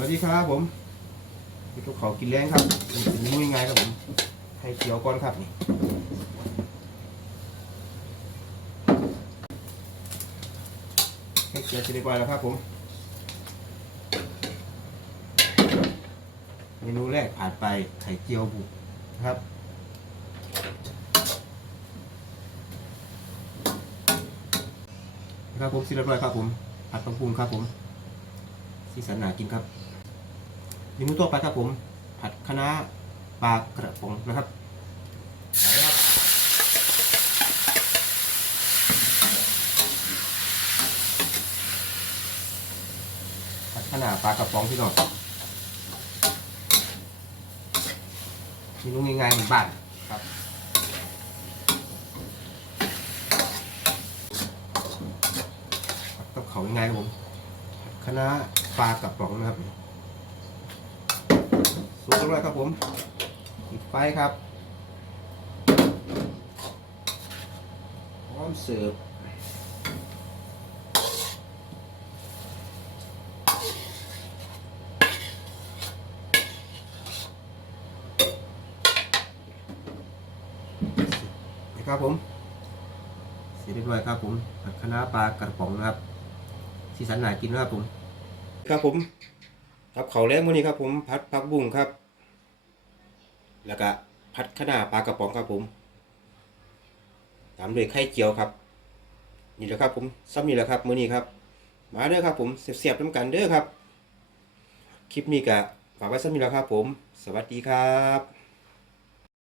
วัสดีครับผมพี่ทุกเขากินแรงครับมือยังไงครับผม ให้เขียวก่อนครับนี่ให้เขียวจะได้ปล่อยแล้วครับผม เมนูแรกผ่านไปไข่เจียวบุกนะครับนะครับผมสิเรียบร้อยครับผมผัดปังปรุงครับผมสีสันหนากินครับ เมนูต่อไปครับผม ผัดคะน้าปลากระป๋องนะครับไปครับผัดคะน้าปลากระป๋องพี่น้องเมนูง่ายๆเหมือนบ้านครับต้องเขาง่ายๆครับผมคณะปลากระป๋องนะครับ สุกเรียบร้อยครับผมปิดไฟครับพร้อมเสิร์ฟครับผมเสร็จเรียบร้อยครับผมผัดคะน้าปลากระป๋องนะครับสีสันหนากินนะครับผม ครับผม ครับเขาวแรกมื้อนี้ครับผมพัดผักบุ้งครับ แล้วก็พัดขนาปลากระป๋องครับผม ตามด้วยไข่เจียวครับนี่แหละครับผมซ้ำนี่แหละครับมื้อนี้ครับ มาเด้อครับผมเสียบๆน้ำกันเด้อครับ คลิปนี้ก็ฝากไว้ซ้ำนี่แหละครับผม สวัสดีครับ